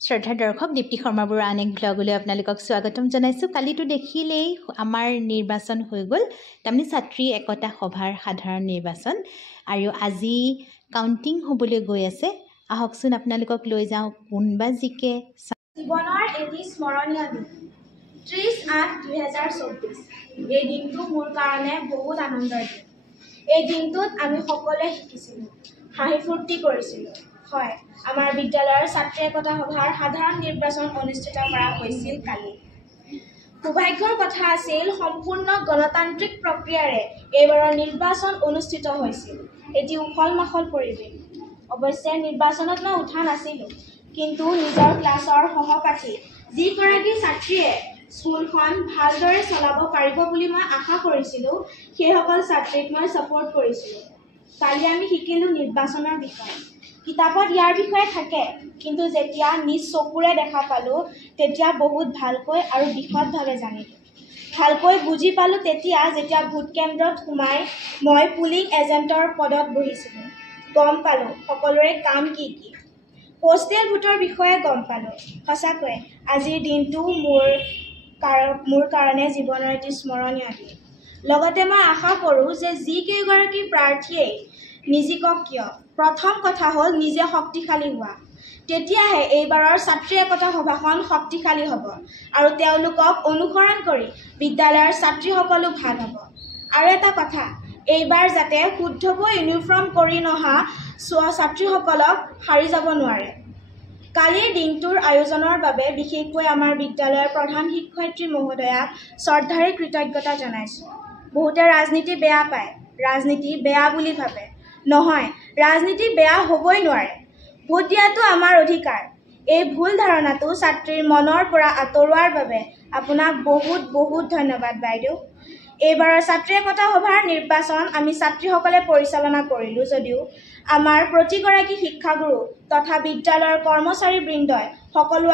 শ্ৰদ্ধা দৰ্শক দীপ্তি শৰ্মা বৰুৱা আন এক ব্লগলৈ আপোনালোকক স্বাগতম জনাইছোঁ। কালিতো দেখিলেই আমাৰ নিৰ্বাচন হৈ গ'ল, তাৰমানে ছাত্ৰী একতা সভাৰ সাধাৰণ নিৰ্বাচন, আৰু আজি কাউণ্টিং হ'বলৈ গৈ আছে। আহকচোন আপোনালোকক লৈ যাওঁ কোনবা জিকে। জীৱনৰ এটি স্মৰণীয় দিন 30/8/2024। এই দিনটো মোৰ কাৰণে বহুত আনন্দৰ দিন। এই দিনটোত আমি সকলোৱে শিকিছিলোঁ, হাঁহি ফূৰ্তি কৰিছিলোঁ। হয়, আমাৰ বিদ্যালয়ৰ ছাত্ৰী একতা সভাৰ সাধাৰণ নিৰ্বাচন অনুষ্ঠিত কৰা হৈছিল কালি। সৌভাগ্যৰ কথা আছিল, সম্পূৰ্ণ গণতান্ত্ৰিক প্ৰক্ৰিয়াৰে এইবাৰৰ নিৰ্বাচন অনুষ্ঠিত হৈছিল। এটি উখল মাখল পৰিৱেশ। অৱশ্যে নিৰ্বাচনত মই উঠা নাছিলোঁ, কিন্তু নিজৰ ক্লাছৰ সহপাঠী যিগৰাকী ছাত্ৰীয়ে স্কুলখন ভালদৰে চলাব পাৰিব বুলি মই আশা কৰিছিলোঁ, সেইসকল ছাত্ৰীক মই ছাপোৰ্ট কৰিছিলোঁ। কালি আমি শিকিলোঁ নিৰ্বাচনৰ বিষয়ে। কিতাপত ইয়াৰ বিষয়ে থাকে, কিন্তু যেতিয়া নিজ চকুৰে দেখা পালোঁ তেতিয়া বহুত ভালকৈ আৰু বিশদভাৱে জানিলোঁ। ভালকৈ বুজি পালোঁ তেতিয়া যেতিয়া ভোট কেন্দ্ৰত সোমাই মই পুলিং এজেণ্টৰ পদত বহিছিলোঁ। গম পালোঁ সকলোৰে কাম কি কি। পোষ্টেল ভোটৰ বিষয়ে গম পালোঁ। সঁচাকৈ আজিৰ দিনটো মোৰ কাৰণে জীৱনৰ এটি স্মৰণীয় দিন। লগতে মই আশা কৰোঁ যে যিকেইগৰাকী প্ৰাৰ্থীয়েই নিজিকক কিয়, প্ৰথম কথা হ'ল নিজে শক্তিশালী হোৱা। তেতিয়াহে এইবাৰৰ ছাত্ৰী একতা সভাখন শক্তিশালী হ'ব আৰু তেওঁলোকক অনুসৰণ কৰি বিদ্যালয়ৰ ছাত্ৰীসকলো ভাল হ'ব। আৰু এটা কথা, এইবাৰ যাতে শুদ্ধকৈ ইউনিফৰ্ম কৰি নহা ছাত্ৰীসকলক সাৰি যাব নোৱাৰে। কালিৰ দিনটোৰ আয়োজনৰ বাবে বিশেষকৈ আমাৰ বিদ্যালয়ৰ প্ৰধান শিক্ষয়িত্ৰী মহোদয়াক শ্ৰদ্ধাৰে কৃতজ্ঞতা জনাইছোঁ। বহুতে ৰাজনীতি বেয়া পায়, ৰাজনীতি বেয়া বুলি ভাবে। নহয়, ৰাজনীতি বেয়া হ'বই নোৱাৰে। ভোট দিয়াটো আমাৰ অধিকাৰ। এই ভুল ধাৰণাটো ছাত্ৰীৰ মনৰ পৰা আঁতৰোৱাৰ বাবে আপোনাক বহুত বহুত ধন্যবাদ বাইদেউ। এইবাৰৰ ছাত্ৰী একতা সভাৰ নিৰ্বাচন আমি ছাত্ৰীসকলে পৰিচালনা কৰিলোঁ যদিও আমাৰ প্ৰতিগৰাকী শিক্ষাগুৰু তথা বিদ্যালয়ৰ কৰ্মচাৰীবৃন্দই সকলো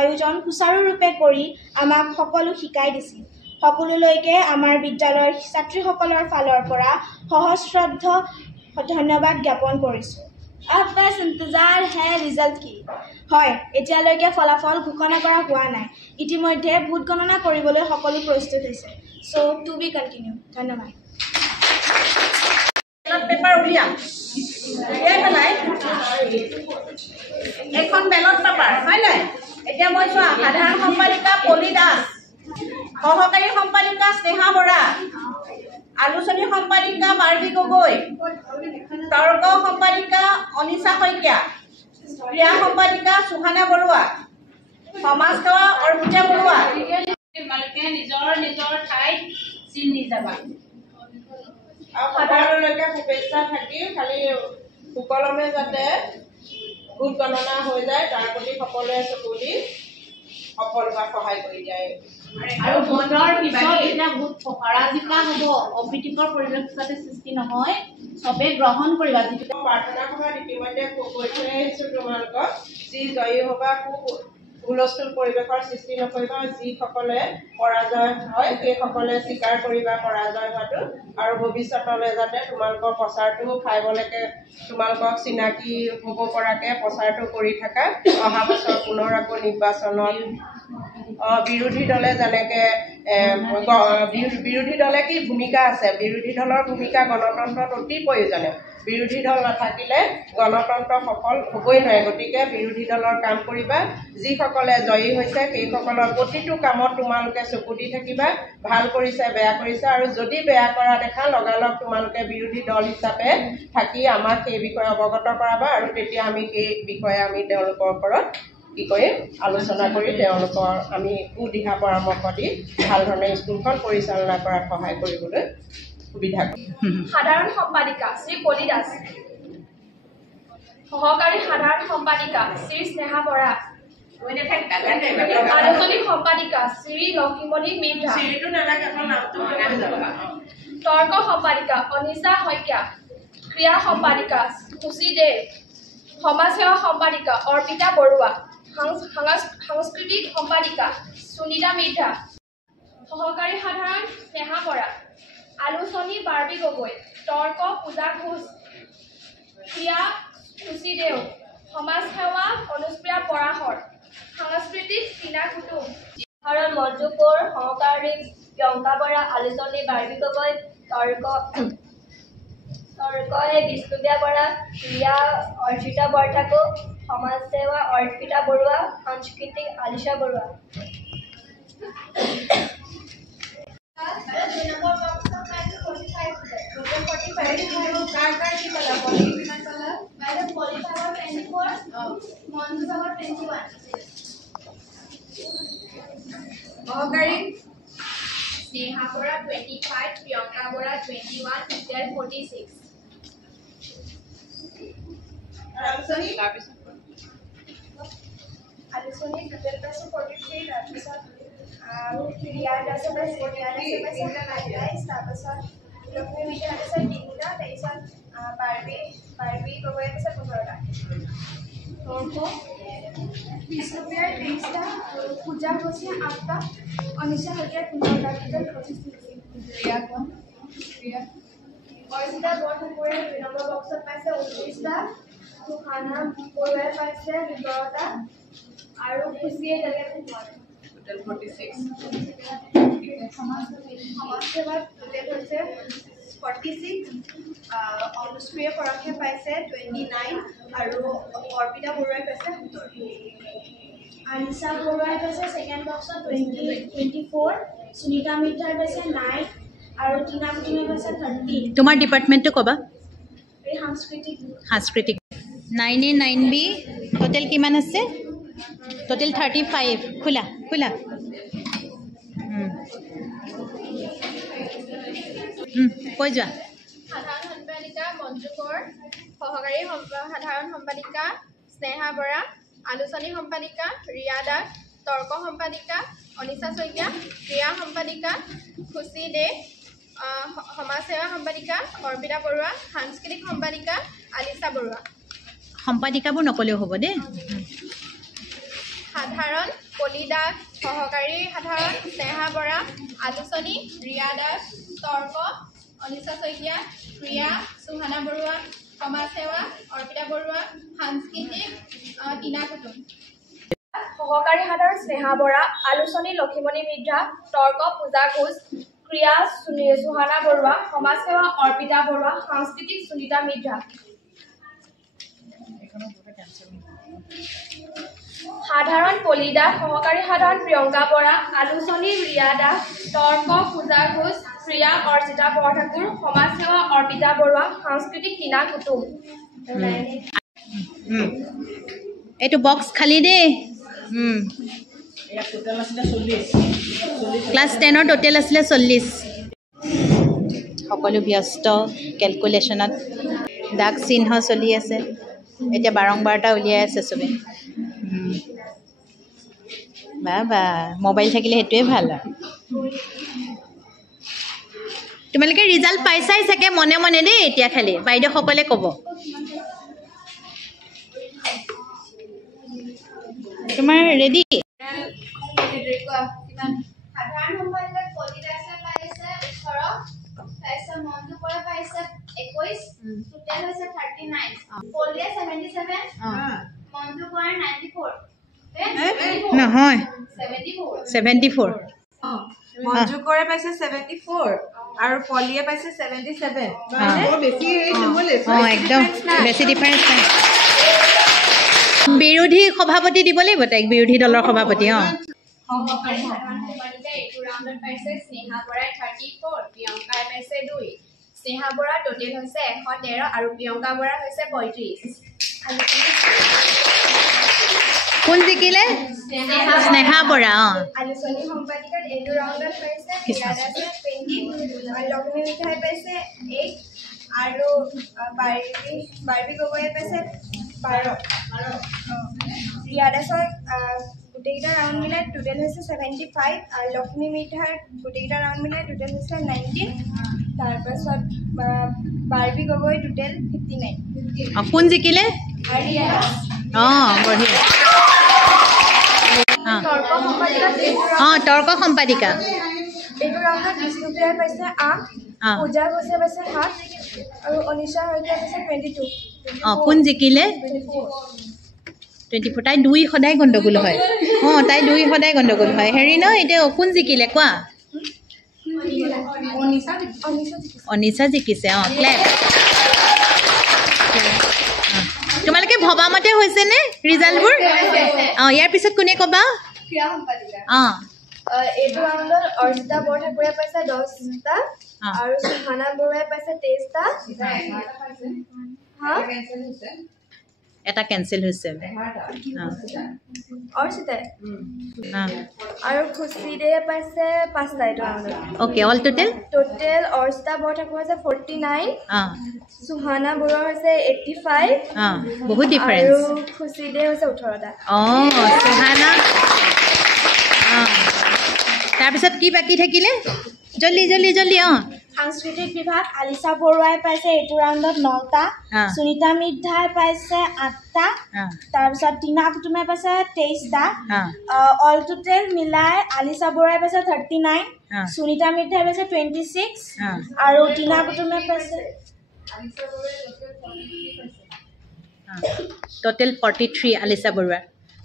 আয়োজন সুচাৰুৰূপে কৰি আমাক সকলো শিকাই দিছিল। সকলোলৈকে আমাৰ বিদ্যালয়ৰ ছাত্ৰীসকলৰ ফালৰ পৰা সহস্ৰদ্ধ ধন্যবাদ জ্ঞাপন কৰিছোঁ। আব বাছ ইন্তজাৰ হে ৰিজাল্ট কি। হয়, এতিয়ালৈকে ফলাফল ঘোষণা কৰা হোৱা নাই। ইতিমধ্যে ভোট গণনা কৰিবলৈ সকলো প্ৰস্তুত হৈছে। চ' টু বি কণ্টিনিউ। ধন্যবাদ। পেপাৰ উলিয়াম উলিয়াই পেলাই এখন বেলট পেপাৰ হয় নাই। এতিয়া মই চোৱা, সাধাৰণ সম্পাদিকা পলি দাস, সহকাৰী সম্পাদিকা স্নেহা বৰা, আলোচনী সম্পাদিকা বাৰ্বী গগৈ, তৰ্ক সম্পাদিকা অনিশা শইকীয়া, ক্ৰীড়া সম্পাদিকা সুহানা বৰুৱা, সমাজ সেৱা অৰ্পিতা বৰুৱা। তোমালোকে নিজৰ নিজৰ ঠাইত চিন নি যাবা। আৰু সাধাৰণলৈকে শুভেচ্ছা থাকিল, খালি সুকলমে যাতে ভোট গণনা হৈ যায় তাৰ প্ৰতি সকলোৱে চকু দি সফল হোৱাত সহায় কৰি যায়। আৰু ভোটৰ পিছত যেতিয়া ভোট পৰাজিতা হ'ব, অপ্ৰীতিকৰ পৰিৱেশ যাতে সৃষ্টি নহয়, চবে গ্ৰহণ কৰিবা। যিটো প্ৰাৰ্থনা সভাত ইতিমধ্যে কৈ থৈ আহিছোঁ তোমালোকক, যি জয়ী হ'বা খুব হুলস্থুল পৰিৱেশৰ সৃষ্টি নকৰিবা। যিসকলে পৰাজয় হয় সেইসকলে স্বীকাৰ কৰিবা পৰাজয় হোৱাটো, আৰু ভৱিষ্যতলৈ যাতে তোমালোকৰ প্ৰচাৰটো খাইবলৈকে তোমালোকক চিনাকি হ'ব পৰাকৈ প্ৰচাৰটো কৰি থাকা। অহা বছৰ পুনৰ আকৌ নিৰ্বাচনত বিৰোধী দলে যেনেকৈ বিৰোধী দলে কি ভূমিকা আছে, বিৰোধী দলৰ ভূমিকা গণতন্ত্ৰত অতি প্ৰয়োজনীয়। বিৰোধী দল নাথাকিলে গণতন্ত্ৰ সফল হ'বই নোৱাৰে। গতিকে বিৰোধী দলৰ কাম কৰিবা। যিসকলে জয়ী হৈছে সেইসকলৰ প্ৰতিটো কামত তোমালোকে চকু দি থাকিবা, ভাল কৰিছে বেয়া কৰিছে, আৰু যদি বেয়া কৰা দেখা লগালগ তোমালোকে বিৰোধী দল হিচাপে থাকি আমাক সেই বিষয়ে অৱগত কৰাবা, আৰু তেতিয়া আমি সেই বিষয়ে আমি তেওঁলোকৰ ওপৰত কি কৰিম আলোচনা কৰি তেওঁলোকৰ আমি সুদিহা পৰামৰ্শ দি ভাল ধৰণে স্কুলখন পৰিচালনা কৰাত সহায় কৰিবলৈ সুবিধা কৰিম। সাধাৰণ সম্পাদিকা শ্ৰী পলি দাস, সহকাৰী সাধাৰণ সম্পাদিকা শ্ৰী স্নেহা বৰা, আলোচনী সম্পাদিকা শ্ৰী লক্ষীমণি মিৰ্ধা, তৰ্ক সম্পাদিকা অনিশা শইকীয়া, ক্ৰীড়া সম্পাদিকা খুচি দেৱ, সমাজ সেৱা সম্পাদিকা অৰ্পিতা বৰুৱা, সাংস্কৃতিক সম্পাদিকা সুনীতা মিৰ্ধা, সহকাৰী সাধাৰণ স্নেহা বৰা, আলোচনী বাৰ্বী গগৈ, তৰ্ক পূজা ঘোষ, ক্ৰীড়া খুচি দেৱ, সমাজ সেৱা অনুপ্ৰিয়া পৰাশৰ, টিনা কুটুম ভাৰত মঞ্জু কোঁৱৰ সহকাৰী প্ৰিয়ংকা বৰা আলোচনী বাৰ্বী গগৈ তৰ্কয়ে বিষ্ণুপ্ৰিয়া বৰা ৰিয়া অৰ্চিতা বৰঠাকুৰ সমাজসেৱা অৰ্পিতা বৰুৱা সাংস্কৃতিক আলিছা বৰুৱা সহকাৰী স্নেহা বৰা 25 প্ৰিয়ংকা বৰা 21 টোটেল 46 আলোচনী টোটেল পাইছে 43 তাৰপিছত আৰু ৰিয়া দাসে পাইছে 27 তাৰপিছত লক্ষ্মী মিত্ৰা পাইছে 3টা তাৰপিছত বাৰ্বী গগৈ পাইছে 15টা বিষ্ণুপ্ৰিয়াৰ 23টা পূজা হৈছে 8টা অনিশা শইকীয়াৰ 15টা টোটেল 25 অৰ্চিতা বৰঠাকুৰে 2 নম্বৰ বক্সত পাইছে 29টা সুহানা বৰুৱাই পাইছে 17টা আৰু খুচিয়ে দালে টোটেল 46 সমাজসেৱাত টোটেল হৈছে 46 অনুষ্প্ৰিয়া পৰখে পাইছে 29 আৰু অৰ্পিতা বৰুৱাই পাইছে 17 আলিছা বৰুৱাই পাইছে ছেকেণ্ড বক্সত 24 সুনিতা মিত্ৰাই পাইছে 9 আৰু টিনা কুটুমে পাইছে 13 তোমাৰ ডিপাৰ্টমেণ্টটো ক'বা এই সাংস্কৃতিক 9A9B টোটেল কিমান আছে টোটেল 35 খোলা কৈ যোৱা সাধাৰণ সম্পাদিকা মঞ্জু কোঁৱৰ সহকাৰী সাধাৰণ সম্পাদিকা স্নেহা বৰা আলোচনী সম্পাদিকা ৰিয়া দাস তৰ্ক সম্পাদিকা অনিশা শইকীয়া ক্ৰীড়া সম্পাদিকা খুচি দে সমাজসেৱা সম্পাদিকা অৰ্পিতা বৰুৱা সাংস্কৃতিক সম্পাদিকা আলিছা বৰুৱা সম্পাদিকাবোৰ নকলেও হ'ব দেই সাধাৰণ পলি দাস সহকাৰী সাধাৰণ স্নেহা বৰা আলোচনী ৰিয়া দাস তৰ্ক অনিশা শইকীয়া ক্ৰীড়া সুহানা বৰুৱা সমাজসেৱা অৰ্পিতা বৰুৱা সাংস্কৃতিক টিনা কুটুম সহকাৰী সাধাৰণ স্নেহা বৰা আলোচনী লক্ষীমণি মিৰ্ধা তৰ্ক পূজা ঘোষ ক্ৰীড়া সুহানা বৰুৱা সমাজসেৱা অৰ্পিতা বৰুৱা সাংস্কৃতিক সুনিতা মিৰ্ধা সাধাৰণ পলি দাস সহকাৰী সাধাৰণ প্ৰিয়ংকা বৰা আলোচনী ৰিয়া দাস তৰ্ক পূজা ঘোষ ক্ৰীড়া অৰ্চিতা বৰঠাকুৰ সমাজসেৱা অৰ্পিতা বৰুৱা সাংস্কৃতিক টিনা কুটুম এইটো বক্স খালী দেই ক্লাছ 10ৰ টোটেল আছিলে 40 সকলো ব্যস্ত কেলকুলেশ্যনত দাগ চিহ্ন চলি আছে এতিয়া বাৰম্বাৰটা উলিয়াই আছে চবে বা মোবাইল থাকিলে সেইটোৱে ভাল আৰু তোমালোকে ৰিজাল্ট পাইছাই চাগে মনে মনে দেই এতিয়া খালি বাইদেউসকলে ক'ব তোমাৰ ৰেডি সাধাৰণ সম্পাদিকা পলি দাসে পাইছে 18 তাৰপিছত মঞ্জু কোঁৱৰে পাইছে 21 টোটেল হৈছে 39 পলিয়ে 77 মঞ্জু কোঁৱৰে 94 নহয় 74 মঞ্জু কোঁৱৰে পাইছে 74 আৰু পলিয়ে পাইছে 77 একদম বেছি ডিফাৰেঞ্চ নাই বিৰোধী সভাপতি দিব লাগিব তাইক বিৰোধী দলৰ সভাপতি সহকাৰী সাধাৰণ সম্পাদিকা এইটো ৰাউণ্ডত পাইছে স্নেহা বৰাই 34 প্ৰিয়ংকাই পাইছে 2 স্নেহা বৰা টোটেল হৈছে 113 আৰু প্ৰিয়ংকা বৰা হৈছে 35 কোন জিকিলে স্নেহা বৰা আলোচনী সম্পাদিকাত এইটো ৰাউণ্ডত পাইছে ৰিয়া দাসে 20 আৰু লক্ষ্মী মিঠাই পাইছে 8 আৰু বাৰ্বী গগৈয়ে পাইছে 12 ৰিয়া দাসৰ গোটেইকেইটা ৰাউণ্ড মিলাই টোটেল হৈছে 75 আৰু লক্ষ্মী মিঠাৰ গোটেইকেইটা ৰাউণ্ড মিলাই টোটেল হৈছে 19 তাৰপাছত বাৰ্বী গগৈ টোটেল 59 কোন জিকিলে আৰু ৰিয়া দাস বঢ়িয়া তৰ্ক সম্পাদিকা এইটো ৰাউণ্ডত বিষ্ণুপ্ৰিয়াই পাইছে 8 পূজা ঘোষে পাইছে 7 আৰু অনিশা শইকীয়াই পাইছে 22 কোন জিকিলে 24 তাই 2 সদায় গণ্ডগোল হয় তাই 2 সদায় গণ্ডগোল হয় হেৰি ন এতিয়া কোন জিকিলে কোৱা অনিশা জিকিছে ক্লেপ তোমালোকে ভবা মতে হৈছে নে ৰিজাল্টবোৰ ইয়াৰ পিছত কোনে ক'বা ক্ৰীড়া সম্পাদিকা এইটো ৰাউণ্ডত অৰ্চিতা বৰঠাকুৰে পাইছে 10টা আৰু সুহানা বৰুৱাই পাইছে 23টা এটা কেনসেল হৈছে অৰ্চিতাই আৰু খুচিৰে পাইছে 5টা এইটো ৰাউণ্ডত okay all total Archita Borthakur হৈছে 49 সুহানা বৰুৱা হৈছে 85 বহুত ডিফাৰেন্স আৰু খুচিৰে হৈছে 18টা সুহানা তাৰপিছত কি বাকি থাকিলে জলদি জলদি জলদি সাংস্কৃতিক বিভাগ আলিছা বৰুৱাই পাইছে এইটো ৰাউণ্ডত 9টা সুনিতা মিৰ্ধাই পাইছে 8টা তাৰপিছত টিনা কুটুমে পাইছে 23টা অল টোটেল মিলাই আলিছা বৰুৱাই পাইছে 39 সুনিতা মিৰ্ধাই পাইছে 26 আৰু টিনা কুটুমে পাইছে টোটেল 43 আলিছা বৰুৱা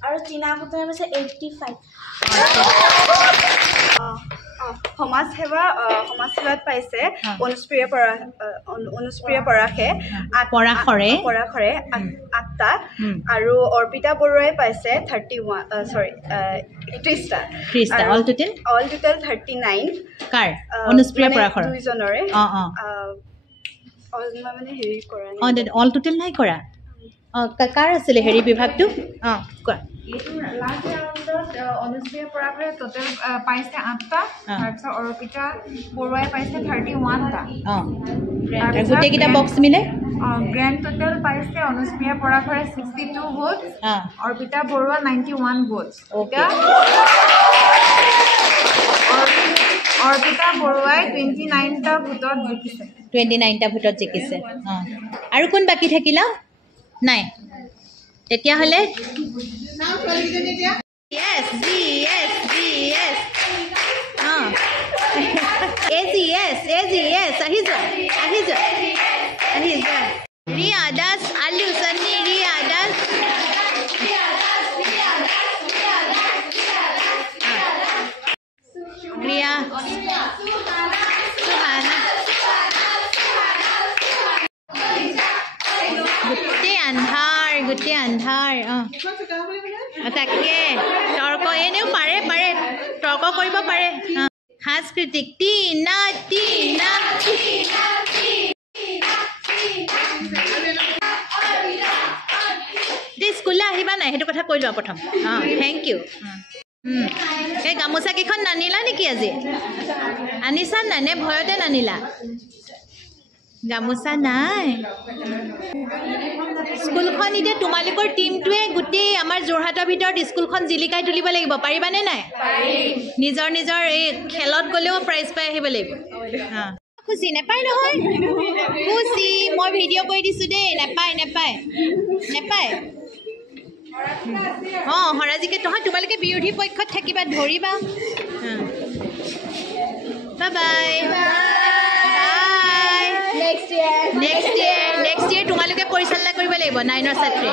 আৰু টিনা কুটুমে পাইছে 85 সমাজসেৱাত পাইছে অনুষ্প্ৰিয়া পৰাশে 8টা আৰু অৰ্পিতা বৰুৱাই পাইছে 30টা অল টোটেল 39 কাৰ অনুষ্প্ৰিয়া পৰাশৰ দুইজনৰে মানে হেৰি কৰা অল টোটেল নাই কৰা কাৰ আছিলে হেৰি বিভাগটো কোৱা লাষ্ট ৰাউণ্ডত অনুষ্প্ৰিয়া পৰাশৰে টোটেল পাইছে 8টা তাৰপিছত অৰ্পিতা বৰুৱাই পাইছে 31টা গোটেইকেইটা বক্স মিলে গ্ৰেণ্ড টোটেল পাইছে অনুষ্প্ৰিয়া পৰাশৰে 62 ভোট অৰ্পিতা বৰুৱা 91 ভোট অৰ্পিতা বৰুৱাই 29টা ভোটত জিকিছে 29টা ভোটত জিকিছে আৰু কোন বাকী থাকিলা নাই তেতিয়াহ'লে yes yes yes আহি যোৱা ৰিয়া দাস আলু সন্নি ৰিয়া দাস ৰিয়া সুহানা গোটেই আন্ধাৰ তাকে তৰ্ক এনেও পাৰে তৰ্ক কৰিব পাৰে সাংস্কৃতিক টিনা স্কুললৈ আহিবা নাই সেইটো কথা কৈ লোৱা প্ৰথম থেংক ইউ এই গামোচা কেইখন নানিলা নেকি আজি আনিছা নাই নে ভয়তে নানিলা গামোচা নাই স্কুলখন এতিয়া তোমালোকৰ টিমটোৱে গোটেই আমাৰ যোৰহাটৰ ভিতৰত স্কুলখন জিলিকাই তুলিব লাগিব পাৰিবানে নাই নিজৰ নিজৰ এই খেলত গ'লেও প্ৰাইজ পাই আহিব লাগিব খুচি নেপায় নহয় খুচি মই ভিডিঅ' কৰি দিছোঁ দেই নেপায় হৰাজিকে নহয় তোমালোকে বিৰোধী পক্ষত থাকিবা ধৰিবা বাই নেক্সট ইয়েৰ তোমালোকে পৰিচালনা কৰিব লাগিব 9ৰ ছাত্ৰী